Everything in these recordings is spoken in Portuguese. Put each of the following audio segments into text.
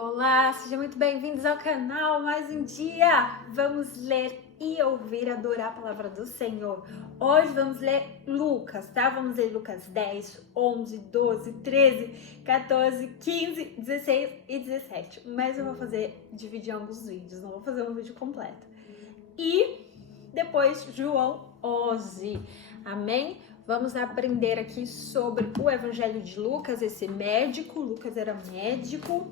Olá, sejam muito bem-vindos ao canal. Mais um dia vamos ler e ouvir, adorar a palavra do Senhor. Hoje vamos ler Lucas, tá? Vamos ler Lucas 10, 11, 12, 13, 14, 15, 16 e 17. Mas eu vou dividir alguns vídeos, não vou fazer um vídeo completo. E depois João 11, amém? Vamos aprender aqui sobre o Evangelho de Lucas, esse médico. Lucas era médico.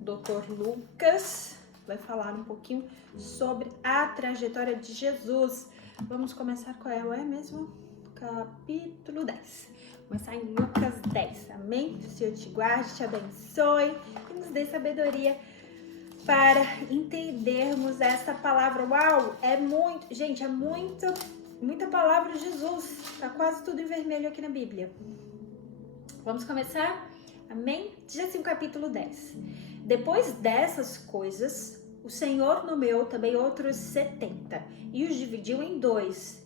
Dr. Lucas vai falar um pouquinho sobre a trajetória de Jesus. Vamos começar qual é mesmo? Capítulo 10. Começar em Lucas 10, amém? Que o Senhor te guarde, te abençoe e nos dê sabedoria para entendermos essa palavra. Uau, muita palavra de Jesus. Tá quase tudo em vermelho aqui na Bíblia. Vamos começar? Amém? Diz assim o capítulo 10. Depois dessas coisas, o Senhor nomeou também outros 70 e os dividiu em dois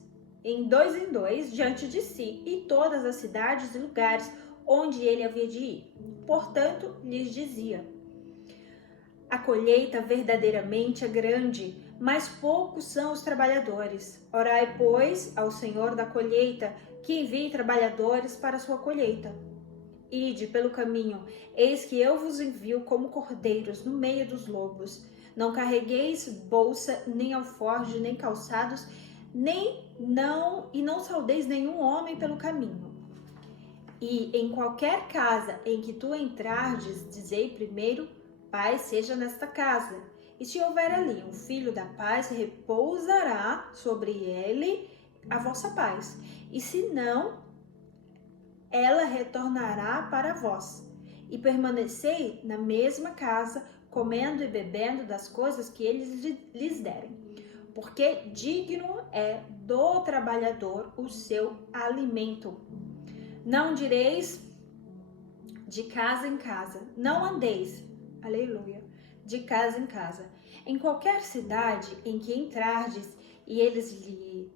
diante de si, e todas as cidades e lugares onde ele havia de ir. Portanto, lhes dizia: a colheita verdadeiramente é grande, mas poucos são os trabalhadores. Orai, pois, ao Senhor da colheita, que envie trabalhadores para a sua colheita. Ide pelo caminho, eis que eu vos envio como cordeiros no meio dos lobos. Não carregueis bolsa, nem alforje, nem calçados, não saudeis nenhum homem pelo caminho. E em qualquer casa em que tu entrardes, dizei primeiro: paz seja nesta casa. E se houver ali um filho da paz, repousará sobre ele a vossa paz. E se não, ela retornará para vós, e permanecei na mesma casa, comendo e bebendo das coisas que eles lhes derem, porque digno é do trabalhador o seu alimento. Não direis de casa em casa, não andeis, aleluia, de casa em casa. Em qualquer cidade em que entrardes e eles lhe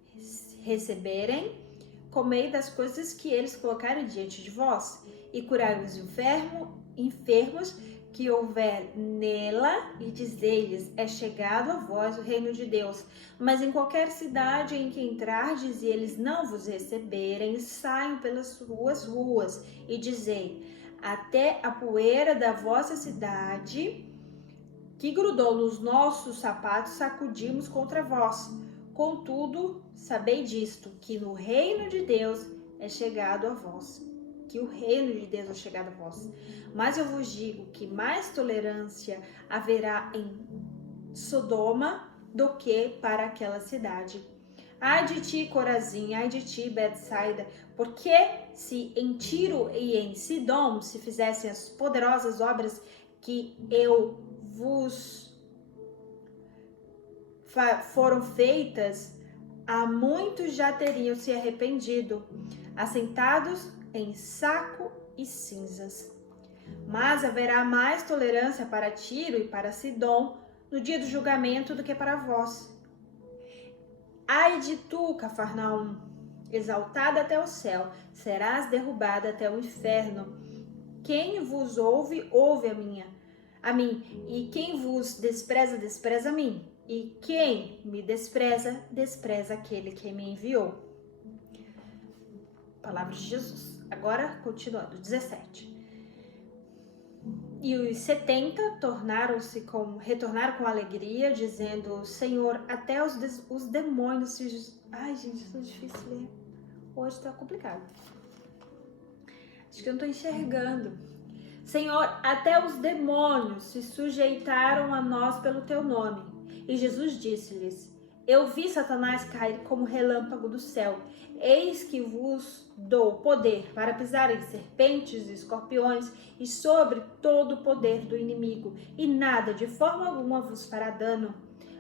receberem, comei das coisas que eles colocarem diante de vós, e curai os enfermos que houver nela, e dizei-lhes: é chegado a vós o reino de Deus. Mas em qualquer cidade em que entrardes e eles não vos receberem, saiam pelas suas ruas, e dizei: até a poeira da vossa cidade, que grudou nos nossos sapatos, sacudimos contra vós. Contudo, sabei disto, que no reino de Deus é chegado a vós. Mas eu vos digo que mais tolerância haverá em Sodoma do que para aquela cidade. Ai de ti, Corazim, ai de ti, Betsaida, porque se em Tiro e em Sidom se fizessem as poderosas obras que eu vos foram feitas, há muitos já teriam se arrependido, assentados em saco e cinzas. Mas haverá mais tolerância para Tiro e para Sidom no dia do julgamento do que para vós. Ai de tu, Cafarnaum, exaltada até o céu, serás derrubada até o inferno. Quem vos ouve, ouve a mim, e quem vos despreza, despreza a mim. E quem me despreza, despreza aquele que me enviou. Palavra de Jesus. Agora, continuando, 17. E os 70 retornaram com alegria, dizendo: Senhor, até os demônios se... Ai, gente, isso é difícil ler. Hoje tá complicado. Acho que eu não tô enxergando. Senhor, até os demônios se sujeitaram a nós pelo teu nome. E Jesus disse-lhes: eu vi Satanás cair como relâmpago do céu. Eis que vos dou poder para pisar em serpentes e escorpiões e sobre todo o poder do inimigo, e nada de forma alguma vos fará dano.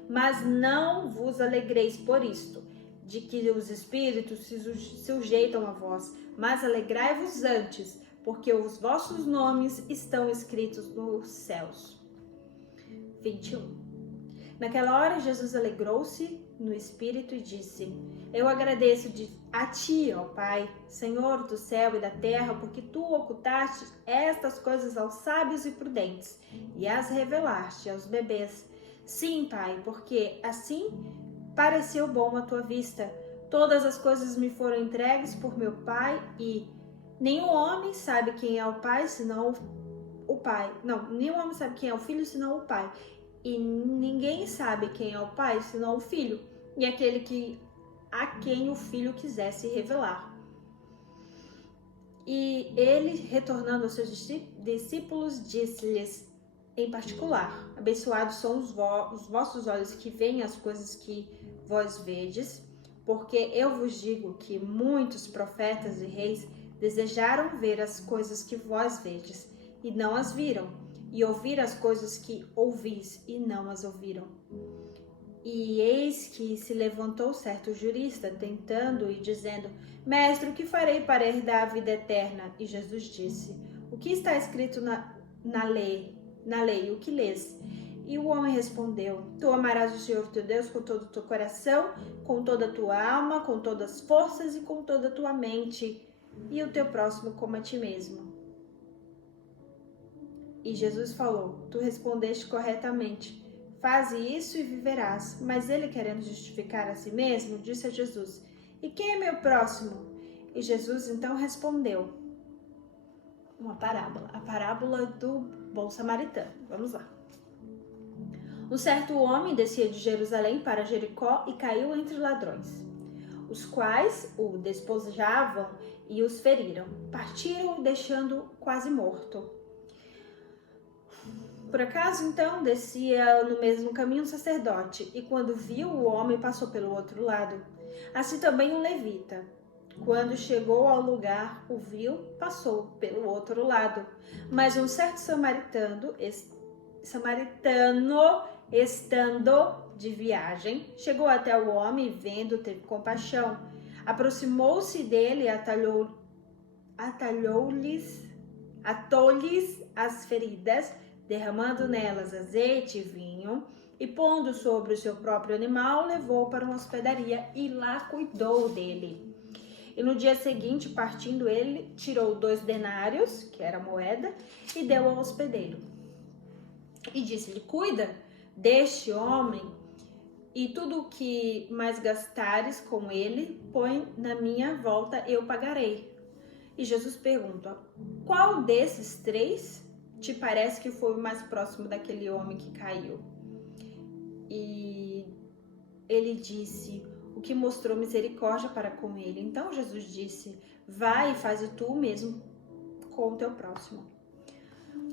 Mas não vos alegreis por isto, de que os espíritos se sujeitam a vós, mas alegrai-vos antes, porque os vossos nomes estão escritos nos céus. 21. Naquela hora, Jesus alegrou-se no espírito e disse: Eu agradeço a ti, ó Pai, Senhor do céu e da terra, porque tu ocultaste estas coisas aos sábios e prudentes e as revelaste aos bebês. Sim, Pai, porque assim pareceu bom à tua vista. Todas as coisas me foram entregues por meu Pai e nenhum homem sabe quem é o Pai senão o Pai. Não, nenhum homem sabe quem é o Filho senão o Pai. E ninguém sabe quem é o Pai senão o Filho, e aquele a quem o Filho quiser se revelar. E ele, retornando aos seus discípulos, disse-lhes em particular: Abençoados são os vossos olhos que veem as coisas que vós vedes, porque eu vos digo que muitos profetas e reis desejaram ver as coisas que vós vedes, e não as viram, e ouvir as coisas que ouvis, e não as ouviram. E eis que se levantou certo jurista, tentando e dizendo: Mestre, o que farei para herdar a vida eterna? E Jesus disse: O que está escrito na lei, o que lês? E o homem respondeu: Tu amarás o Senhor teu Deus com todo o teu coração, com toda a tua alma, com todas as forças e com toda a tua mente, e o teu próximo como a ti mesmo. E Jesus falou: Tu respondeste corretamente. Faze isso e viverás. Mas ele, querendo justificar a si mesmo, disse a Jesus: E quem é meu próximo? E Jesus então respondeu uma parábola, a parábola do bom samaritano. Vamos lá. Um certo homem descia de Jerusalém para Jericó e caiu entre ladrões, os quais o despojavam e os feriram. Partiram, deixando-o quase morto. Por acaso, então, descia no mesmo caminho um sacerdote, e quando viu o homem, passou pelo outro lado. Assim também um levita. Quando chegou ao lugar, o viu, passou pelo outro lado. Mas um certo samaritano, estando de viagem, chegou até o homem e, vendo, teve compaixão. Aproximou-se dele e atou-lhes as feridas, derramando nelas azeite e vinho, e pondo sobre o seu próprio animal, levou para uma hospedaria e lá cuidou dele. E no dia seguinte, partindo ele, tirou 2 denários, que era moeda, e deu ao hospedeiro. E disse-lhe: Cuida deste homem, e tudo o que mais gastares com ele, põe na minha volta, eu pagarei. E Jesus pergunta: Qual desses 3 te parece que foi o mais próximo daquele homem que caiu? E ele disse: O que mostrou misericórdia para com ele. Então Jesus disse: Vai e faze tu mesmo com o teu próximo.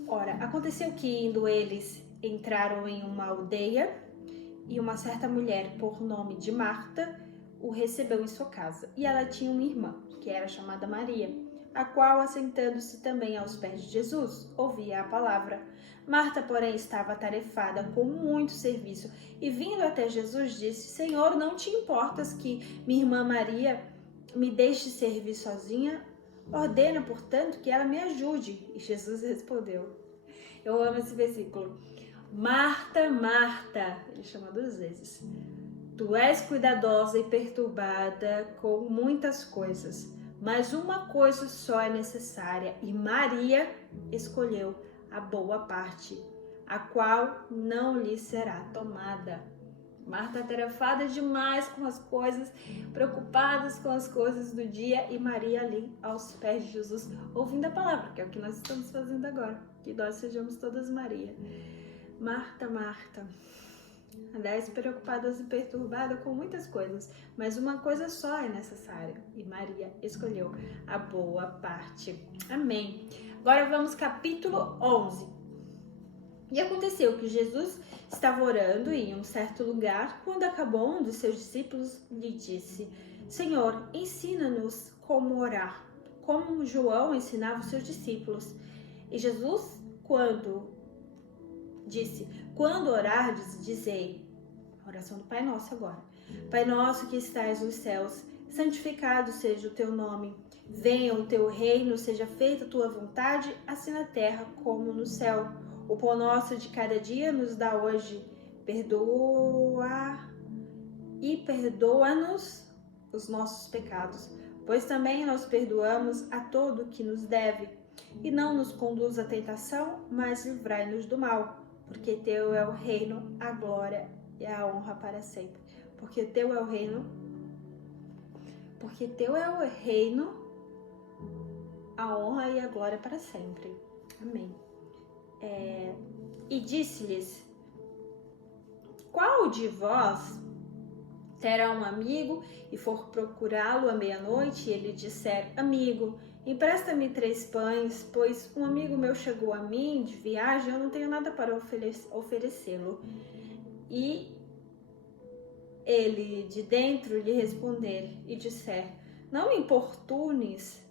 Ora, aconteceu que, indo eles, entraram em uma aldeia, e uma certa mulher, por nome de Marta, o recebeu em sua casa. E ela tinha uma irmã, que era chamada Maria, a qual, assentando-se também aos pés de Jesus, ouvia a palavra. Marta, porém, estava atarefada com muito serviço, e vindo até Jesus, disse: Senhor, não te importas que minha irmã Maria me deixe servir sozinha? Ordena, portanto, que ela me ajude. E Jesus respondeu. Eu amo esse versículo. Marta, Marta, ele chama 2 vezes. Tu és cuidadosa e perturbada com muitas coisas, mas uma coisa só é necessária, e Maria escolheu a boa parte, a qual não lhe será tomada. Marta atarefada demais com as coisas, preocupadas com as coisas do dia, e Maria ali aos pés de Jesus, ouvindo a palavra, que é o que nós estamos fazendo agora, que nós sejamos todas Maria. Marta, Marta, aliás, preocupadas e perturbadas com muitas coisas, mas uma coisa só é necessária, e Maria escolheu a boa parte. Amém. Agora vamos capítulo 11. E aconteceu que Jesus estava orando em um certo lugar, quando acabou, um dos seus discípulos lhe disse: Senhor, ensina-nos como orar, como João ensinava os seus discípulos. E Jesus, quando orardes, dizei, a oração do Pai Nosso agora: Pai nosso que estais nos céus, santificado seja o teu nome. Venha o teu reino, seja feita a tua vontade, assim na terra como no céu. O pão nosso de cada dia nos dá hoje. perdoa-nos os nossos pecados, pois também nós perdoamos a todo que nos deve. E não nos conduz à tentação, mas livrai-nos do mal, porque teu é o reino, a glória e a honra para sempre. Porque teu é o reino, a honra e a glória para sempre. Amém. E disse-lhes: qual de vós terá um amigo e for procurá-lo à meia-noite, e ele disser: amigo, empresta-me 3 pães, pois um amigo meu chegou a mim de viagem, eu não tenho nada para oferecê-lo. E ele de dentro lhe responder e disser: não me importunes,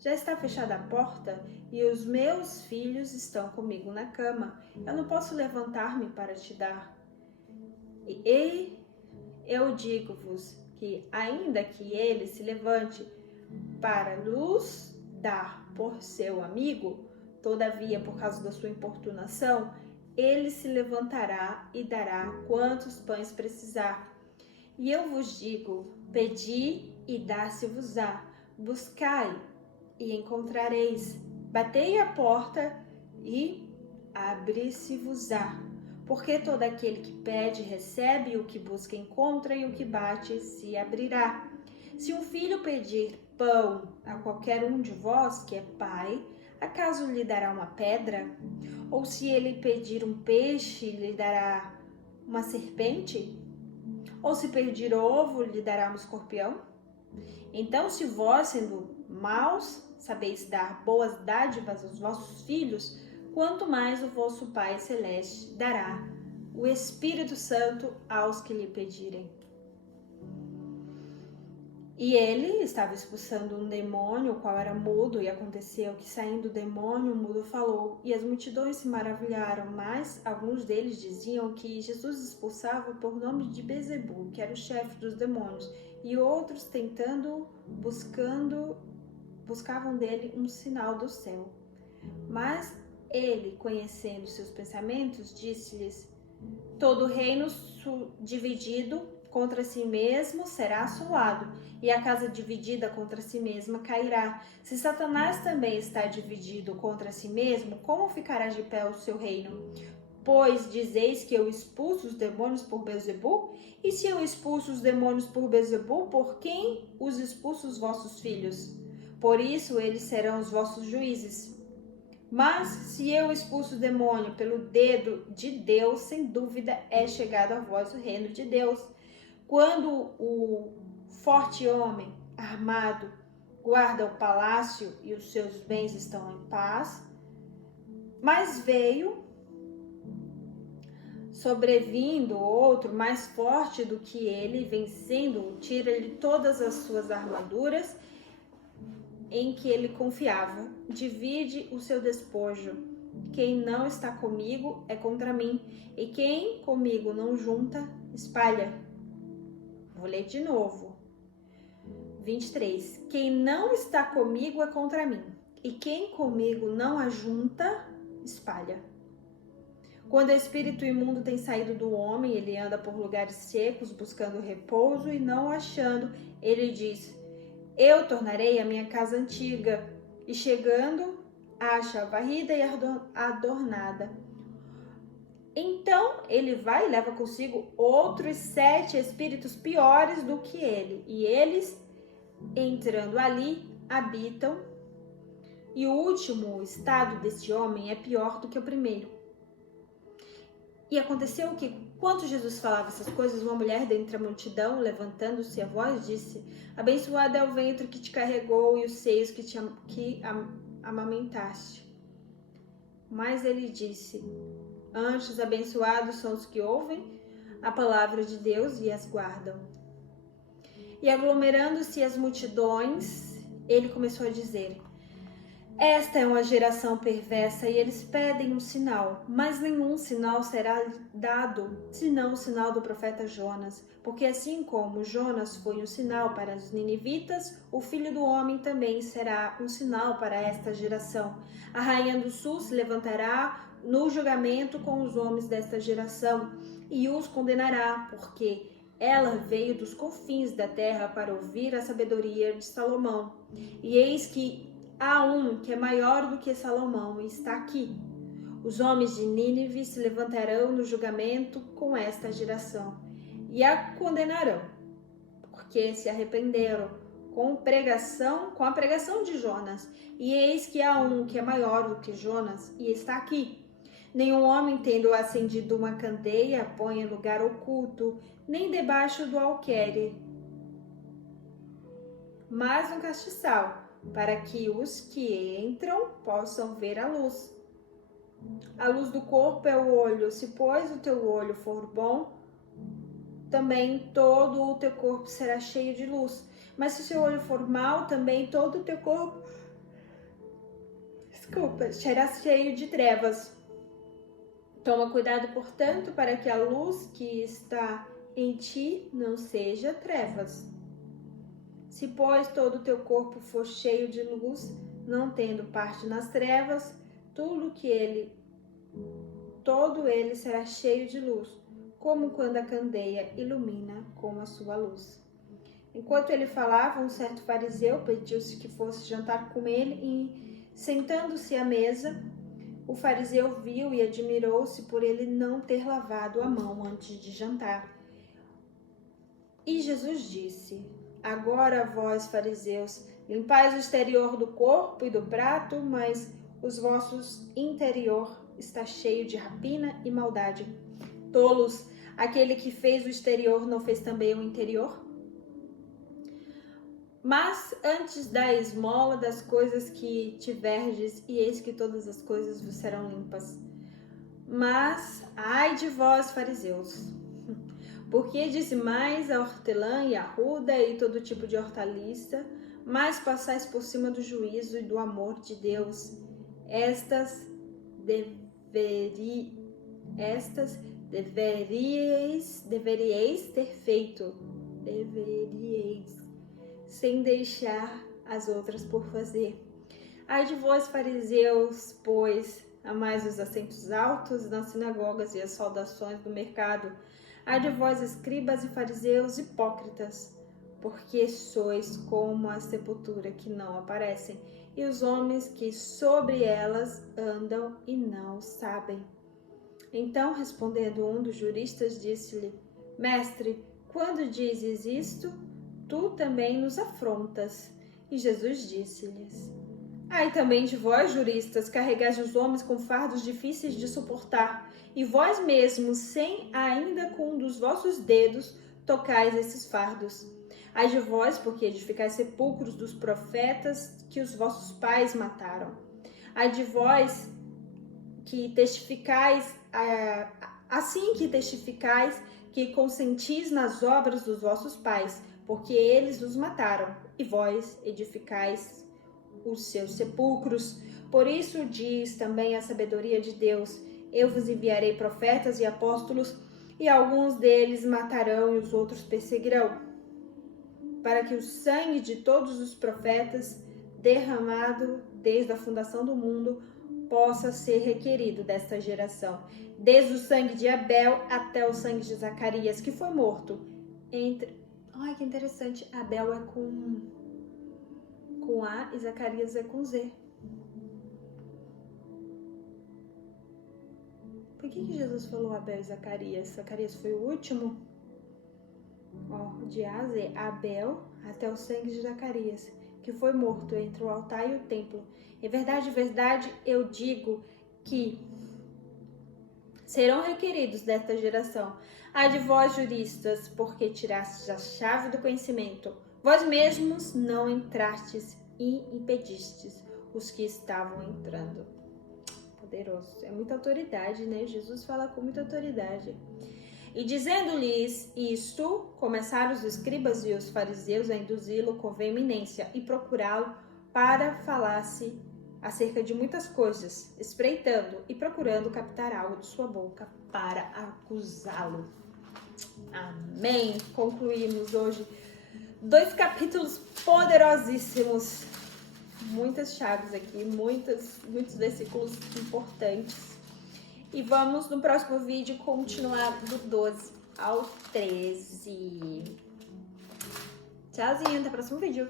já está fechada a porta e os meus filhos estão comigo na cama, eu não posso levantar-me para te dar. E eu digo-vos que, ainda que ele se levante para nos dar por seu amigo, todavia, por causa da sua importunação, ele se levantará e dará quantos pães precisar. E eu vos digo: pedi e dar-se-vos-á, buscai e encontrareis, batei a porta e abrir-se-vos-á. Porque todo aquele que pede recebe, o que busca encontra, e o que bate se abrirá. Se um filho pedir pão a qualquer um de vós que é pai, acaso lhe dará uma pedra? Ou se ele pedir um peixe, lhe dará uma serpente? Ou se pedir ovo, lhe dará um escorpião? Então, se vós, sendo maus, sabeis dar boas dádivas aos vossos filhos, quanto mais o vosso Pai Celeste dará o Espírito Santo aos que lhe pedirem. E ele estava expulsando um demônio, o qual era mudo, e aconteceu que, saindo o demônio, o mudo falou, e as multidões se maravilharam, mas alguns deles diziam que Jesus expulsava por nome de Bezebu, que era o chefe dos demônios, e outros, buscavam dele um sinal do céu. Mas ele, conhecendo seus pensamentos, disse-lhes: todo reino dividido contra si mesmo será assolado, e a casa dividida contra si mesma cairá. Se Satanás também está dividido contra si mesmo, como ficará de pé o seu reino? Pois dizeis que eu expulso os demônios por Beelzebu? E se eu expulso os demônios por Beelzebu, por quem os expulso os vossos filhos? Por isso eles serão os vossos juízes. Mas se eu expulso o demônio pelo dedo de Deus, sem dúvida é chegado a vós o reino de Deus. Quando o forte homem armado guarda o palácio e os seus bens estão em paz, mas veio sobrevindo outro mais forte do que ele, vencendo-o, tira-lhe todas as suas armaduras em que ele confiava, divide o seu despojo. Quem não está comigo é contra mim, e quem comigo não junta, espalha. Vou ler de novo. 23. Quem não está comigo é contra mim, e quem comigo não ajunta, espalha. Quando o espírito imundo tem saído do homem, ele anda por lugares secos, buscando repouso, e não achando, ele diz: eu tornarei a minha casa antiga. E chegando, acha varrida e adornada. Então ele vai e leva consigo outros 7 espíritos piores do que ele. E eles, entrando ali, habitam. E o último estado deste homem é pior do que o primeiro. E aconteceu que, enquanto Jesus falava essas coisas, uma mulher dentre a multidão, levantando-se a voz, disse: abençoado é o ventre que te carregou e os seios que amamentaste. Mas ele disse: antes, abençoados são os que ouvem a palavra de Deus e as guardam. E aglomerando-se as multidões, ele começou a dizer: esta é uma geração perversa, e eles pedem um sinal, mas nenhum sinal será dado, senão o sinal do profeta Jonas. Porque assim como Jonas foi um sinal para os ninivitas, o Filho do Homem também será um sinal para esta geração. A rainha do sul se levantará no julgamento com os homens desta geração e os condenará, porque ela veio dos confins da terra para ouvir a sabedoria de Salomão. E eis que há um que é maior do que Salomão e está aqui. Os homens de Nínive se levantarão no julgamento com esta geração e a condenarão, porque se arrependeram com a pregação de Jonas. E eis que há um que é maior do que Jonas e está aqui. Nenhum homem, tendo acendido uma candeia, põe em lugar oculto, nem debaixo do alqueire, mas no castiçal, para que os que entram possam ver a luz. A luz do corpo é o olho. Se, pois, o teu olho for bom, também todo o teu corpo será cheio de luz. Mas se o seu olho for mau, também todo o teu corpo será cheio de trevas. Toma cuidado, portanto, para que a luz que está em ti não seja trevas. Se, pois, todo o teu corpo for cheio de luz, não tendo parte nas trevas, todo ele será cheio de luz, como quando a candeia ilumina com a sua luz. Enquanto ele falava, um certo fariseu pediu-se que fosse jantar com ele e, sentando-se à mesa, o fariseu viu e admirou-se por ele não ter lavado a mão antes de jantar. E Jesus disse: agora vós, fariseus, limpais o exterior do corpo e do prato, mas os vossos interior está cheio de rapina e maldade. Tolos, aquele que fez o exterior não fez também o interior? Mas antes da esmola das coisas que tiverdes, e eis que todas as coisas vos serão limpas. Mas ai de vós, fariseus, porque dizimais a hortelã e a ruda e todo tipo de hortaliça, mas passais por cima do juízo e do amor de Deus. Estas deveríeis ter feito, sem deixar as outras por fazer. Ai de vós, fariseus, pois amais os assentos altos nas sinagogas e as saudações do mercado. Ai de vós, escribas e fariseus hipócritas, porque sois como a sepultura que não aparecem, e os homens que sobre elas andam e não sabem. Então, respondendo um dos juristas, disse-lhe: Mestre, quando dizes isto, tu também nos afrontas. E Jesus disse-lhes: ai também de vós, juristas, carregais os homens com fardos difíceis de suportar, e vós mesmos, sem ainda com um dos vossos dedos, tocais esses fardos. Ai de vós, porque edificais sepulcros dos profetas que os vossos pais mataram. Ai de vós, que testificais, assim que testificais, que consentis nas obras dos vossos pais, porque eles os mataram, e vós edificais os seus sepulcros. Por isso diz também a sabedoria de Deus: eu vos enviarei profetas e apóstolos, e alguns deles matarão e os outros perseguirão, para que o sangue de todos os profetas, derramado desde a fundação do mundo, possa ser requerido desta geração, desde o sangue de Abel até o sangue de Zacarias, que foi morto entre... Ai, que interessante, Abel é com A e Zacarias é com Z. Por que Jesus falou Abel e Zacarias? Zacarias foi o último? De A a Z, Abel até o sangue de Zacarias, que foi morto entre o altar e o templo. Em verdade, eu digo que serão requeridos desta geração. Ai de vós, juristas, porque tirastes a chave do conhecimento. Vós mesmos não entrastes e impedistes os que estavam entrando. Poderoso. É muita autoridade, né? Jesus fala com muita autoridade. E dizendo-lhes isto, começaram os escribas e os fariseus a induzi-lo com veemência e procurá-lo para falar-se acerca de muitas coisas, espreitando e procurando captar algo de sua boca para acusá-lo. Amém. Concluímos hoje 2 capítulos poderosíssimos. Muitas chaves aqui, muitos versículos importantes. E vamos no próximo vídeo continuar do 12 ao 13. Tchauzinho, até o próximo vídeo.